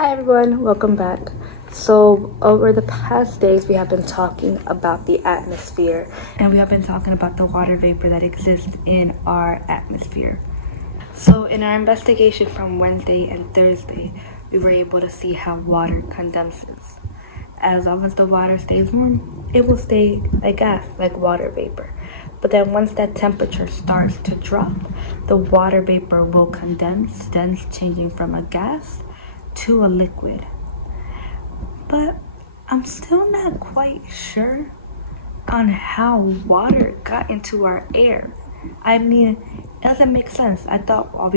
Hi everyone, welcome back. So over the past days we have been talking about the atmosphere, and we have been talking about the water vapor that exists in our atmosphere. So in our investigation from Wednesday and Thursday, we were able to see how water condenses. As long as the water stays warm, it will stay like gas, like water vapor. But then once that temperature starts to drop, the water vapor will condense, changing from a gas to a liquid. But I'm still not quite sure on how water got into our air. I mean, it doesn't make sense. I thought what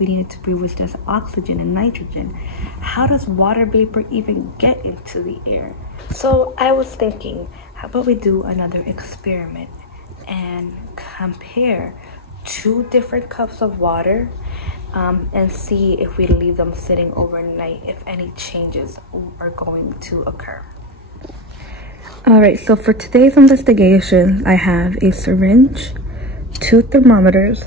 we needed to breathe was just oxygen and nitrogen. How does water vapor even get into the air? So I was thinking, how about we do another experiment and compare 2 different cups of water and see if we leave them sitting overnight, if any changes are going to occur. Alright, so for today's investigation, I have a syringe, 2 thermometers,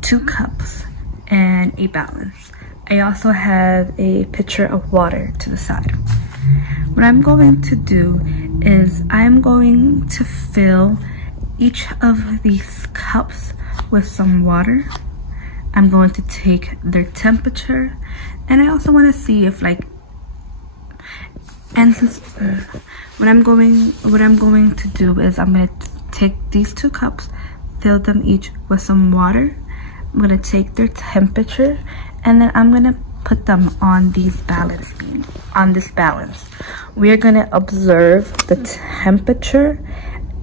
2 cups, and a balance. I also have a pitcher of water to the side. What I'm going to do is I'm going to fill each of these cups with some water. I'm going to take their temperature, and I also want to see if what I'm going to do is I'm going to take these 2 cups, fill them each with some water. I'm going to take their temperature, and then I'm going to put them on these balance beams. On this balance, we are going to observe the temperature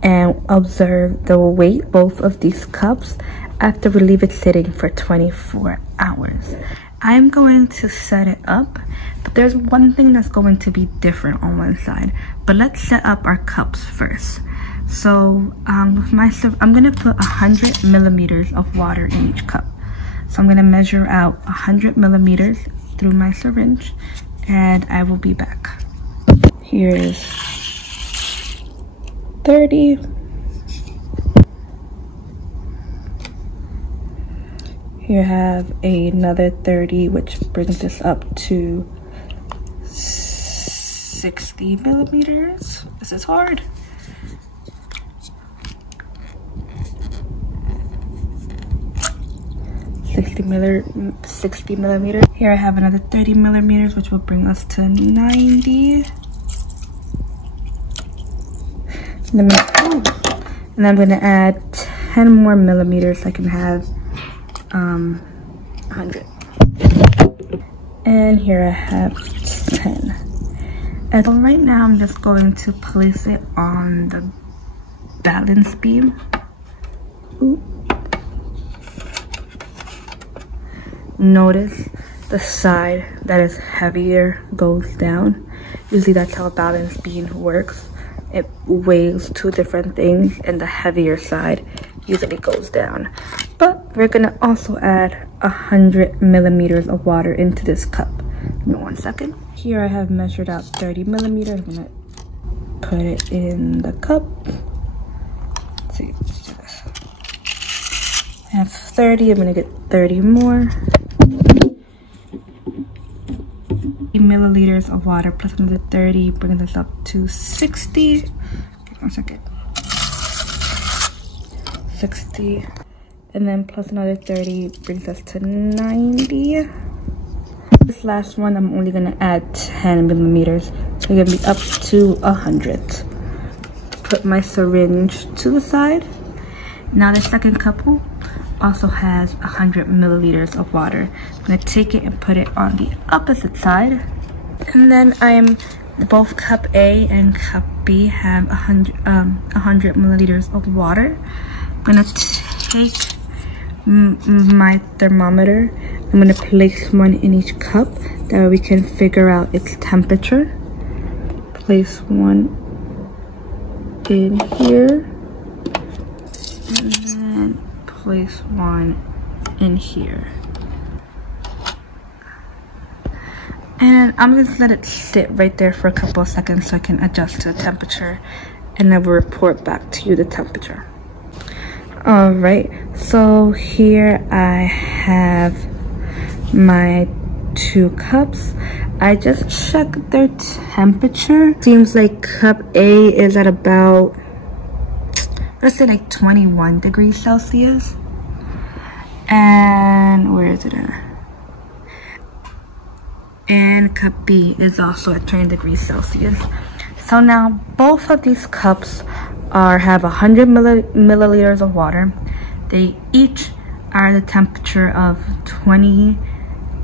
and observe the weight, both of these cups, after we leave it sitting for 24 hours. I'm going to set it up, but there's one thing that's going to be different on one side. But let's set up our cups first. So I'm going to put 100 millimeters of water in each cup. So I'm going to measure out 100 millimeters through my syringe, and I will be back. Here is 30. Here I have another 30, which brings us up to 60 millimeters. This is hard. $60 millimeters. Here I have another 30 millimeters, which will bring us to 90. And I'm going to add 10 more millimeters so I can have 100. And here I have 10. And so right now I'm just going to place it on the balance beam. Ooh. Notice the side that is heavier goes down. Usually that's how a balance beam works. It weighs 2 different things, and the heavier side usually goes down. But we're gonna also add 100 millimeters of water into this cup. Give me 1 second. Here I have measured out 30 millimeters. I'm gonna put it in the cup. Let's see, let's do this. I have 30, I'm gonna get 30 more. Milliliters of water plus another 30 brings us up to 60. Give me 1 second. 60, and then plus another 30 brings us to 90. This last one I'm only gonna add 10 millimeters, so you're gonna be up to 100. Put my syringe to the side. Now the second cup also has 100 milliliters of water. I'm gonna take it and put it on the opposite side. And then both cup A and cup B have 100 milliliters of water. I'm gonna take my thermometer. I'm gonna place one in each cup, that way we can figure out its temperature. Place one in here, and then place one in here. And I'm just gonna let it sit right there for a couple of seconds so I can adjust to the temperature, and then we'll report back to you the temperature. Alright, so here I have my two cups. I just checked their temperature. Seems like cup A is at about, let's say like 21 degrees Celsius. And where is it at? And cup B is also at 20 degrees Celsius. So now both of these cups have 100 milliliters of water. They each are the temperature of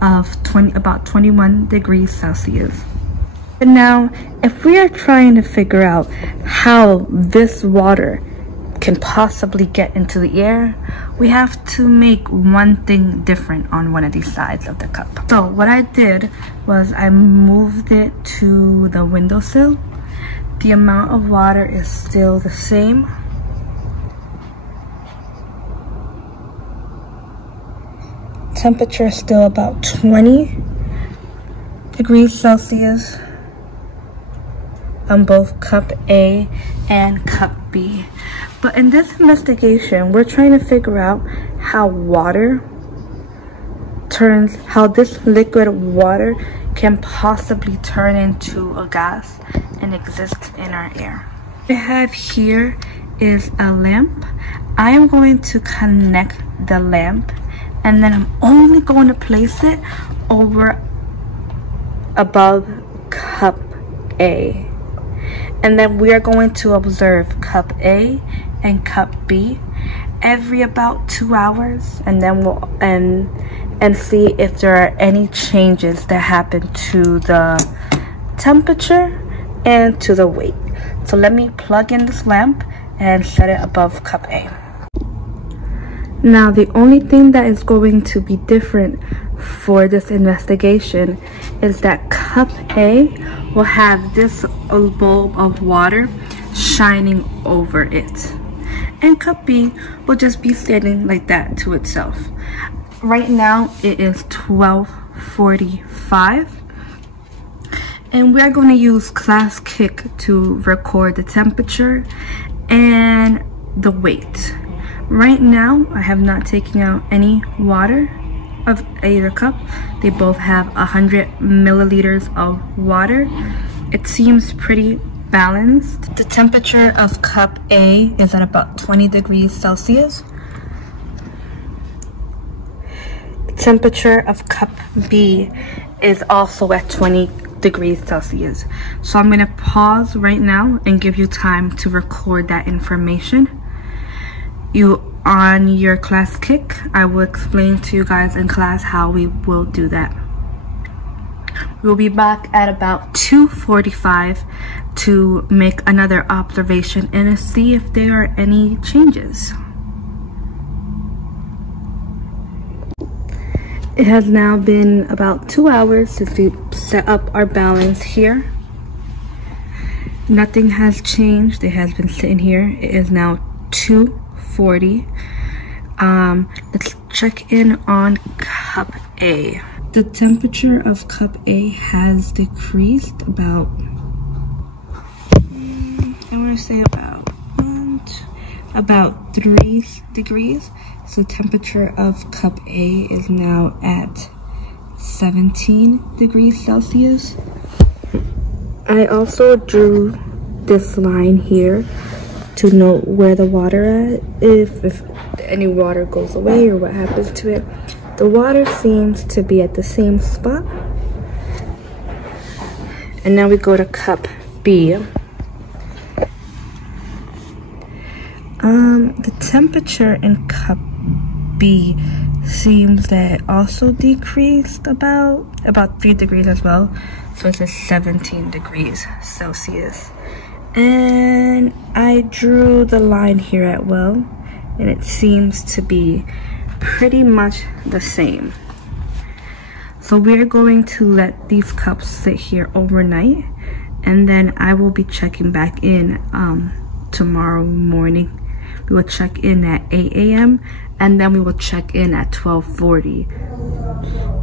about 21 degrees Celsius. And now, if we are trying to figure out how this water can possibly get into the air, we have to make one thing different on one of these sides of the cup. So what I did was I moved it to the windowsill. The amount of water is still the same. Temperature is still about 20 degrees Celsius on both cup A and cup B. But in this investigation, we're trying to figure out how this liquid water can possibly turn into a gas and exist in our air. What I have here is a lamp. I am going to connect the lamp, and then I'm only going to place it above cup A. And then we are going to observe cup A and cup B every about 2 hours, and then we'll and see if there are any changes that happen to the temperature and to the weight. So let me plug in this lamp and set it above cup A. Now the only thing that is going to be different for this investigation is that cup A will have this bulb of water shining over it, and cup B will just be standing like that to itself. Right now it is 12:45, and we're going to use ClassKick to record the temperature and the weight. Right now I have not taken out any water of either cup. They both have 100 milliliters of water. It seems pretty balanced. The temperature of cup A is at about 20 degrees Celsius. The temperature of cup B is also at 20 degrees Celsius. So I'm going to pause right now and give you time to record that information. On your ClassKick, I will explain to you guys in class how we will do that. We'll be back at about 2:45 to make another observation and to see if there are any changes. It has now been about 2 hours since we set up our balance here. Nothing has changed. It has been sitting here. It is now 2:40. Let's check in on cup A. The temperature of cup A has decreased about, I want to say about 3 degrees. So temperature of cup A is now at 17 degrees Celsius. I also drew this line here to note where the water at, if any water goes away or what happens to it. The water seems to be at the same spot. And now we go to cup B. The temperature in cup B seems that it also decreased about 3 degrees as well. So it's at 17 degrees Celsius. And I drew the line here as well, and it seems to be pretty much the same. So we're going to let these cups sit here overnight, and then I will be checking back in tomorrow morning. We will check in at 8 a.m. and then we will check in at 12:40.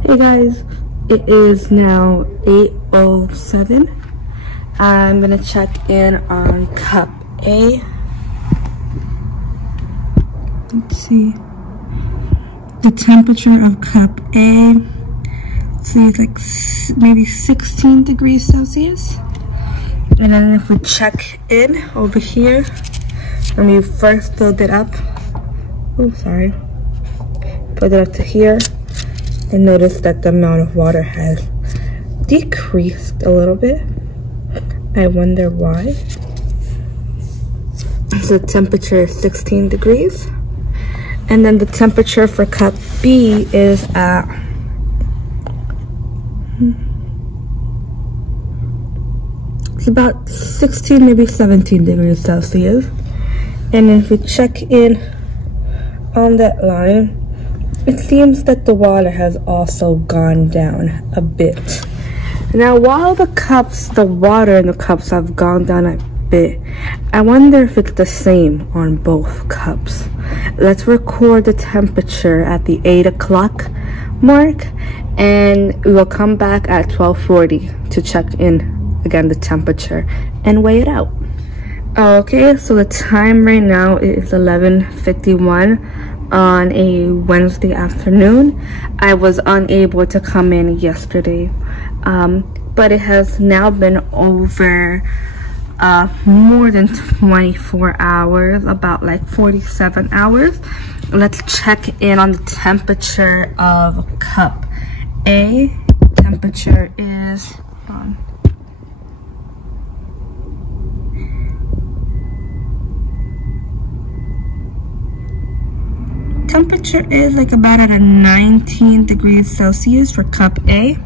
Hey guys, it is now 8:07. I'm gonna check in on cup A. Let's see. The temperature of cup A see it's like maybe 16 degrees Celsius. And then if we check in over here, when we first filled it up, oh sorry, put it up to here, and notice that the amount of water has decreased a little bit. I wonder why. So the temperature is 16 degrees. And then the temperature for cup B is at it's about 16, maybe 17 degrees Celsius. And if we check in on that line, it seems that the water has also gone down a bit. Now, while the water in the cups have gone down a bit, I wonder if it's the same on both cups. Let's record the temperature at the 8 o'clock mark, and we will come back at 12:40 to check in again the temperature and weigh it out. Okay, so the time right now is 11:51 on a Wednesday afternoon. I was unable to come in yesterday, but it has now been over more than 24 hours, about like 47 hours. Let's check in on the temperature of cup A. Temperature is temperature is like about at a 19 degrees Celsius for cup A.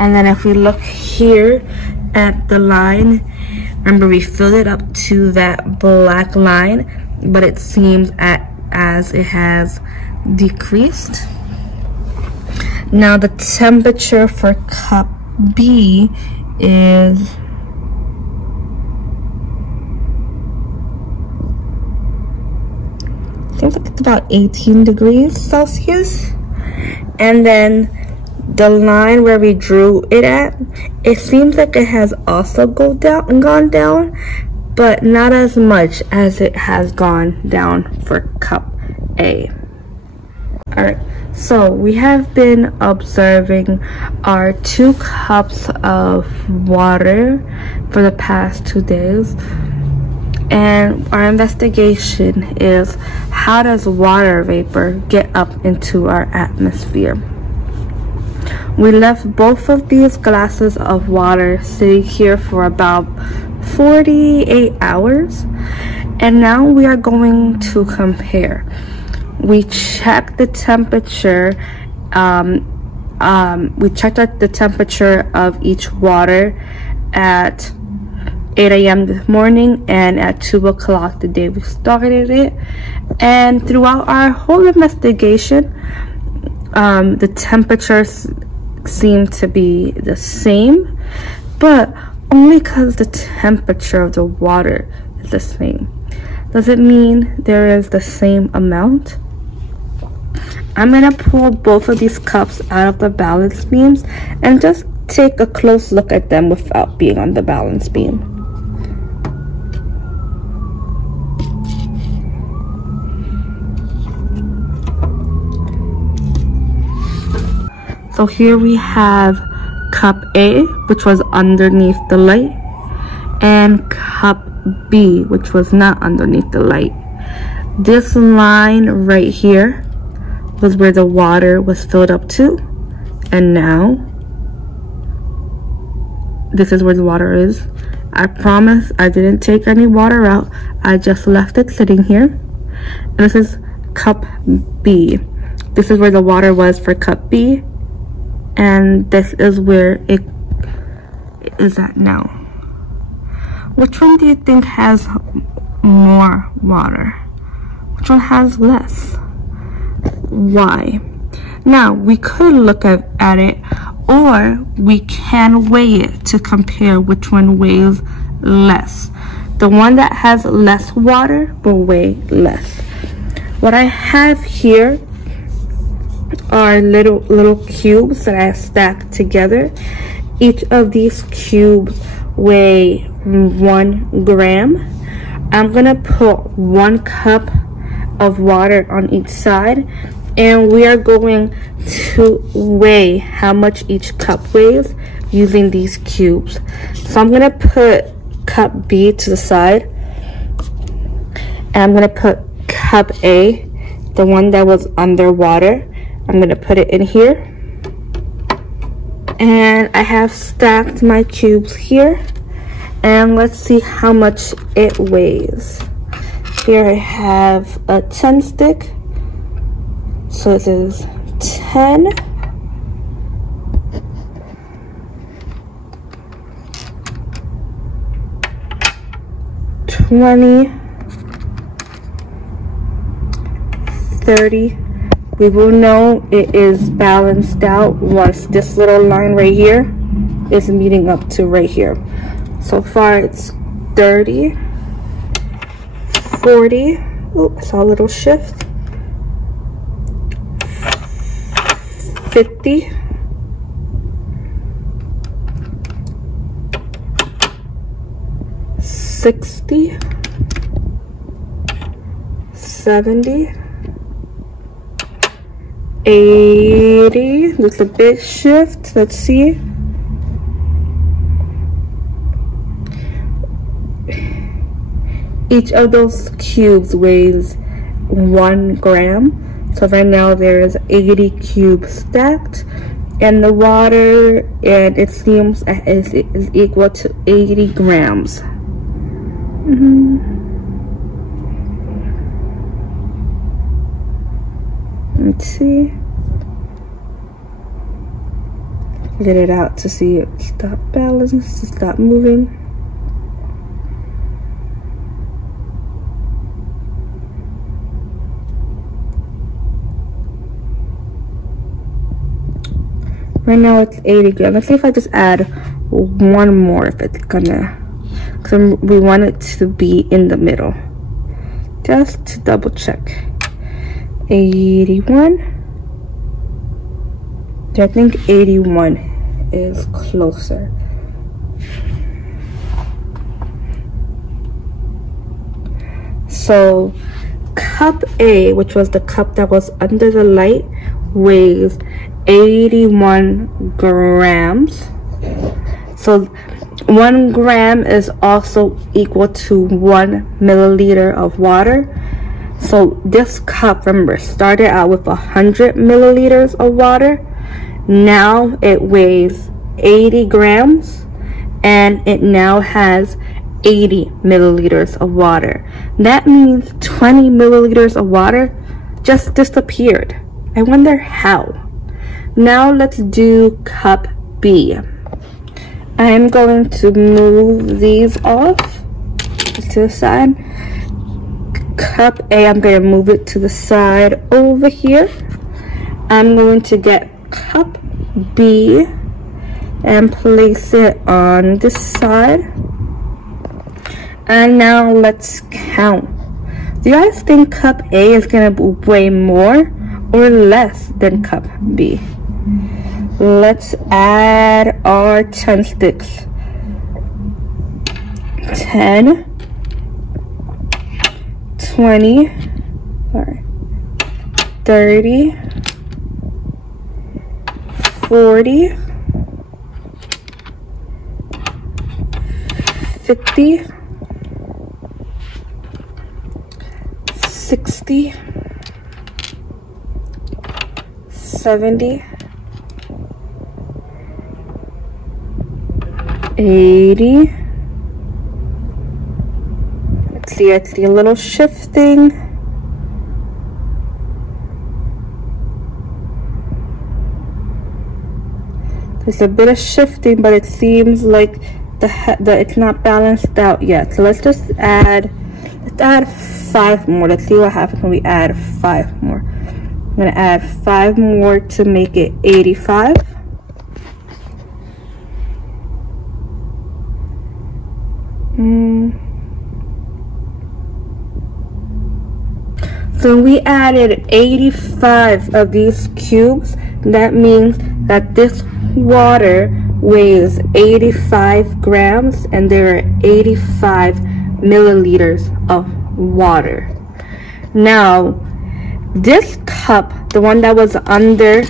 And then if we look here at the line, remember we filled it up to that black line, but it seems as it has decreased. Now the temperature for cup B is seems like it's about 18 degrees Celsius. And then the line where we drew it at, it seems like it has also gone down, but not as much as it has gone down for cup A. Alright, so we have been observing our 2 cups of water for the past 2 days. And our investigation is, how does water vapor get up into our atmosphere? We left both of these glasses of water sitting here for about 48 hours. And now we are going to compare. We checked the temperature. We checked out the temperature of each water at 8 a.m. this morning and at 2 o'clock the day we started it. And throughout our whole investigation, the temperatures seem to be the same, but only because the temperature of the water is the same. Does it mean there is the same amount? I'm gonna pull both of these cups out of the balance beams and just take a close look at them without being on the balance beam. So here we have cup A, which was underneath the light, and cup B, which was not underneath the light. This line right here was where the water was filled up to, and now this is where the water is. I promise I didn't take any water out, I just left it sitting here. And this is cup B. This is where the water was for cup B, and this is where it is at now. Which one do you think has more water? Which one has less? Why? Now, we could look at it, or we can weigh it to compare which one weighs less. The one that has less water will weigh less. What I have here are little cubes that I stacked together. Each of these cubes weigh 1 gram. I'm gonna put 1 cup of water on each side And we are going to weigh how much each cup weighs using these cubes. So I'm gonna put cup B to the side, and I'm gonna put cup A, the one that was underwater, I'm gonna put it in here. And I have stacked my cubes here, and let's see how much it weighs. Here I have a 10 stick, so this is 10, 20, 30. We will know it is balanced out once this little line right here is meeting up to right here. So far it's 30, 40, oh, I saw a little shift, 50, 60, 70, 80, there's a big shift, let's see. Each of those cubes weighs 1 gram. So right now there's 80 cubes stacked, and the water, and it seems is equal to 80 grams. Let's see. Get it out to see it stop balancing, to stop moving. Right now it's 80 grams. Let's see if I just add one more, if it's gonna, because we want it to be in the middle. Just to double check. 81. I think 81 is closer. So cup A, which was the cup that was under the light, weighs 81 grams. So 1 gram is also equal to 1 milliliter of water. So this cup, remember, started out with 100 milliliters of water. Now it weighs 80 grams, and it now has 80 milliliters of water. That means 20 milliliters of water just disappeared. I wonder how. Now let's do cup B. I am going to move these off to the side. Cup A, I'm going to move it to the side over here. I'm going to get cup B and place it on this side. And now let's count. Do you guys think cup A is going to weigh more or less than cup B? Let's add our 10 sticks. 10, 20, 30, 40, 50, 60, 70, 80. I see a little shifting. There's a bit of shifting, but it seems like it's not balanced out yet. So let's add 5 more. Let's see what happens when we add 5 more. I'm gonna add 5 more to make it 85. So we added 85 of these cubes. That means that this water weighs 85 grams, and there are 85 milliliters of water. Now, This cup, the one that was under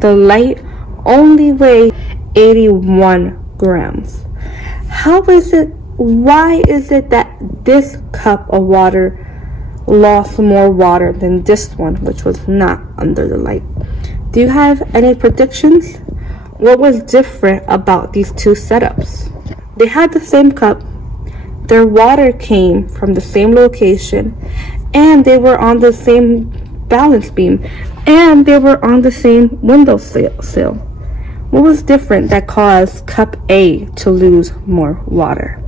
the light, only weighed 81 grams. Why is it that this cup of water lost more water than this one, which was not under the light? Do you have any predictions? What was different about these two setups? They had the same cup, their water came from the same location, and they were on the same balance beam, and they were on the same windowsill. What was different that caused cup A to lose more water?